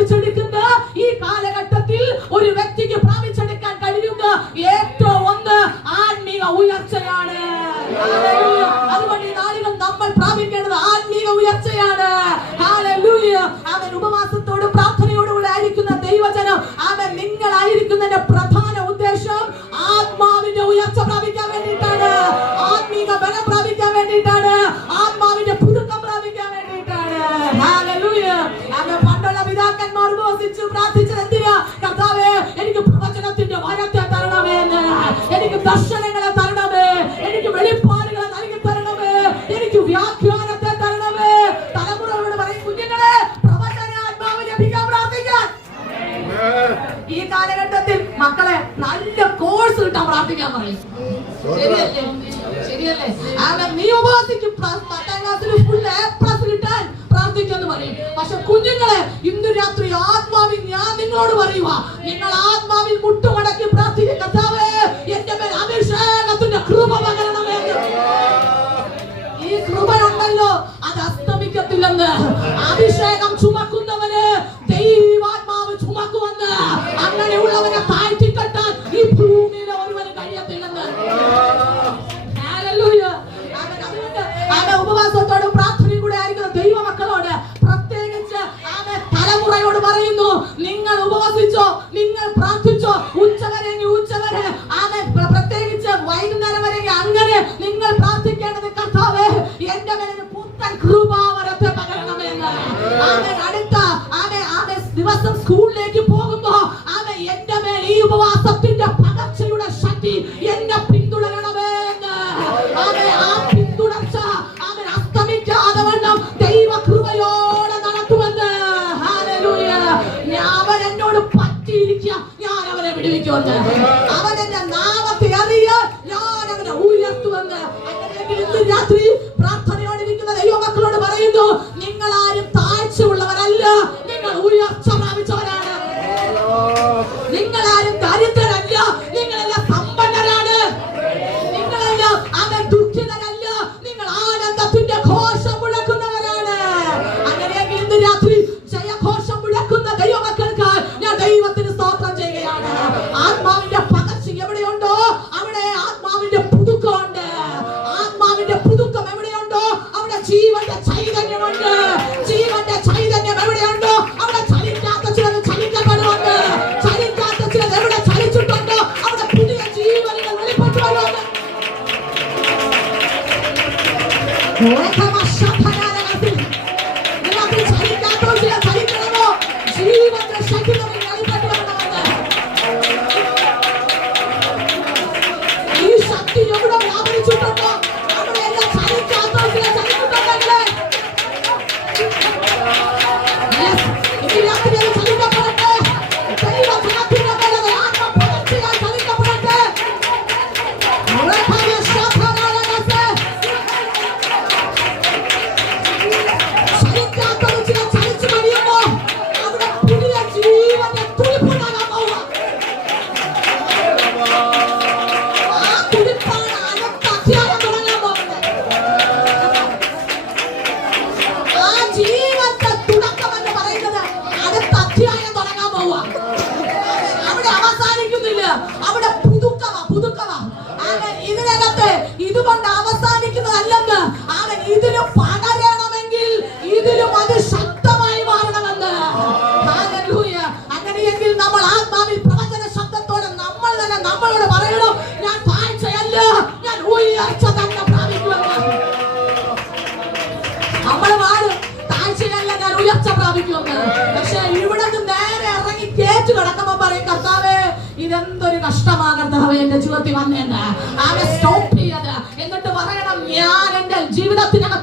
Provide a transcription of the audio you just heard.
പ്രാപിച്ചെടുക്കുന്ന ഈ കാലഘട്ടത്തിൽ ഒരു വ്യക്തിക്ക് പ്രാപിച്ചെടുക്കാൻ കഴിയുന്ന ഏറ്റവും ഒന്ന് ആത്മീക ഉയർച്ചയാണ്. അതുകൊണ്ട് ഈ നാളുകൾ നമ്മൾ പ്രാപിക്കേണ്ടത് ആത്മീക ഉയർച്ചയാണ്. അവൻ ഉപവാസത്തോടും പ്രാർത്ഥനയോടും കൂടെ ആയിരിക്കുന്ന ദൈവജനം, അവൻ നിങ്ങളായിരിക്കുന്നതിന്റെ പ്രധാന ഉദ്ദേശം ആത്മാവിന്റെ ഉയർച്ച പ്രാപിക്കാൻ വേണ്ടിയിട്ടാണ്, ആത്മീക ബലം പ്രാപിക്കാൻ വേണ്ടിയിട്ടാണ്, ആത്മാവിന്റെ പുതുക്കം പ്രാപിക്കാൻ വേണ്ടിയിട്ടാണ്. അവൻ പണ്ടുള്ള പിതാക്കന്മാർ ഉപവസിച്ച് പ്രാർത്ഥിച്ചത് എന്തിനാ? കർത്താവേ, എനിക്ക് പ്രവചനത്തിന്റെ വരത്തെ തരണമേ എന്ന്, എനിക്ക് ദർശനങ്ങളെ തരണമേ, എനിക്ക് വെളിപ്പാടുകളെ നൽകി തരണമേ, എനിക്ക് വ്യാഖ്യാനത്തെ തരണമേ. തലമുറകളോട് പറയും, കുഞ്ഞുങ്ങളെ പ്രവചനാത്മാവ് ലഭിക്കാൻ പ്രാർത്ഥിക്കാൻ. ഈ കാലഘട്ടത്തിൽ മക്കളെ നല്ല കോഴ്സ് കിട്ടാൻ പ്രാർത്ഥിക്കാൻ പറയും. ശരിയല്ലേ? ശരിയല്ലേ? നീ ഉപവസിക്കും, 10ാം ക്ലാസ്സിൽ ഫുൾ A+ കിട്ടാൻ പ്രാർത്ഥിക്കുമെന്ന് പറയും. പക്ഷെ കുഞ്ഞുങ്ങളെ, ഇന്ന് രാത്രി ആത്മാവിൽ ഞാൻ നിങ്ങളോട് പറയുക, നിങ്ങൾ ആത്മാവിൽ മുട്ടുമടക്കി പ്രാർത്ഥിക്കുക, കർത്താവേ, എന്റെ മേൽ അഭിഷേകത്തിന്റെ കൃപ പകരണമേ. ഈ കൃപയുണ്ടല്ലോ, അത് അസ്തമിക്കത്തില്ലെന്ന്. അഭിഷേകം ചുമക്കുന്നവന് ദൈവാത്മാവ് ചുമക്കുമെന്ന്. അങ്ങനെയുള്ളവരെ താഴ്ത്തിക്കെട്ടാൻ ഈ ഭൂമിയിലെ ഒരുവന് കഴിയത്തില്ലെന്ന്. ഉപവാസത്തോടും പ്രാർത്ഥനയും കൂടെ ആയിരിക്കുന്ന ദൈവമക്കളോട് പ്രത്യേകിച്ച് തലമുറയോട് പറയുന്നു, നിങ്ങൾ ഉപവസിച്ചോ, നിങ്ങൾ പ്രാർത്ഥിച്ചോ, ഉച്ചവരെങ്കിൽ ഉച്ചവരെ, പ്രത്യേകിച്ച് വൈകുന്നേരം വരെങ്കിൽ അങ്ങനെ നിങ്ങൾ പ്രാർത്ഥിക്കേണ്ടത്, കർത്താവേ, എന്റെ മേലെ പുത്തൻ കൃപാവരത്തെ പകരണമെന്ന്. അടുത്ത ദിവസം സ്കൂളിലേക്ക് പോകുമ്പോ എന്റെ മേൽ ഈ ഉപവാസത്തിന്റെ പകർച്ചയുടെ ശക്തി എന്നെ പിന്തുടരണമേ എന്ന്. ആ പിന്തുടർച്ച അസ്തമിക്കാതെ വണ്ണം ദൈവകൃപയോടെ നടത്തുമെന്ന്. അവൻ എന്നോട് പറ്റിയിരിക്കുക, ഞാൻ അവനെ വിടുവിക്കുമെന്ന്. അവൻ എന്റെ നാമത്തെ അറിയാൻ ഞാൻ അവനെ ഉയർത്തുമെന്ന്. ഇന്ന് രാത്രി പ്രാർത്ഥനയോടിരിക്കുന്ന ദൈവമക്കളോട് പറയുന്നു, നിങ്ങൾ ആരും താഴ്ചയുള്ളവരല്ല, നിങ്ങൾ ഉയർച്ച പ്രാപിച്ചവരാണ്. നിങ്ങളാരും ദരിദ്രരല്ല, നിങ്ങളെല്ലാം സമ്പന്നരാണ്. നിങ്ങളെല്ലാം ദുഃഖിതരല്ല, നിങ്ങൾ ആനന്ദത്തിന്റെ ഘോഷം മുഴക്കുന്നവരാണ്. അങ്ങനെയെങ്കിൽ ഇന്ന് രാത്രി ജയഘോഷം മുഴക്കുന്ന ദൈവമക്കൾക്ക് ഞാൻ ദൈവത്തിന് സ്തോത്രം ചെയ്യുകയാണ്. ആത്മാവിന്റെ പകർച്ച എവിടെയുണ്ടോ അവിടെ ആത്മാവിന്റെ പുതുക്കമുണ്ട്. ആത്മാവിന്റെ പുതുക്കം എവിടെയുണ്ടോ അവിടെ ജീവന്റെ ചൈതന്യമുണ്ട്. ജീവന്റെ ചൈതന്യം എവിടെയുണ്ടോ അവിടെ ചലിക്കാത്ത ചിലത് ചലിക്കപ്പെടുന്നുണ്ട്. ചലിക്കാത്ത ചിലത് എവിടെ ചലിച്ചിട്ടുണ്ടോ അവിടെ പുതിയ ജീവനുകൾ വെളിപ്പെട്ടു വരുന്നുണ്ട്. നിങ്ങൾക്ക് ചലിക്കാത്തോ ചില ചലിക്കണമോ? ജീവന്റെ ശക്തി വെളിപ്പെട്ടു വരണമെന്ന്. ഈ ശക്തി എവിടെ വ്യാപരിച്ചിട്ടുണ്ടോ അവിടെ എല്ലാം ചലിക്കാത്തോ ചില ചലിച്ചിട്ടുണ്ടെങ്കിൽ ഈ രാത്രി അത് ചലിക്കപ്പെടട്ടെ. ദൈവജനത്തിന്റെ മേലെ ആത്മപകർച്ചയാൽ ചലിക്കപ്പെടട്ടെ. ചലിക്കാത്തത് ചില ചലിച്ചു കഴിയുമ്പോ അവിടെ പുതിയ ജീവന്റെ തുടിപ്പുണ്ടാകാൻ പോവുക. ആ തുടിപ്പാണ് അടുത്ത അധ്യായം തുടങ്ങാൻ പോകുന്നത്. ആ ജീവന്റെ തുടക്കം എന്ന് പറയുന്നത് അടുത്ത അധ്യായം തുടങ്ങാൻ പോവുക. അവിടെ അവസാനിക്കുന്നില്ല, അവിടെ പുതുക്കവാ. ഇതിനകത്ത് ഇതുകൊണ്ട് അവസാനിക്കുന്നതല്ലെന്ന്, അവൻ ഇതിന് പകരണമെങ്കിൽ ഇതിലും അത് ശക്തമായി മാറണമെന്ന്. അങ്ങനെയെങ്കിൽ നമ്മൾ ആത്മാവിൽ പ്രവചന ശബ്ദത്തോടെ നമ്മൾ തന്നെ നമ്മളോട് പറയണം, ഞാൻ താഴ്ചയല്ല, ഞാൻ ഉയർച്ച തന്നെ പ്രാപിക്കുമെന്ന്. നമ്മൾ പാടും, താഴ്ചയല്ല, ഞാൻ ഉയർച്ച പ്രാപിക്കുമെന്ന്. പക്ഷെ ഇവിടെ നിന്ന് നേരെ ഇറങ്ങി കേറ്റു കിടക്കുമ്പോ പറയും, കർത്താവേ, ഇതെന്തൊരു കഷ്ടമാ കർത്താവേ എന്റെ ജീവിതത്തിൽ വന്നെന്ന്. അവനെ സ്റ്റോപ്പ് ചെയ്യത് എന്നിട്ട് പറയണം, ഞാൻ എന്റെ ജീവിതത്തിനകത്ത്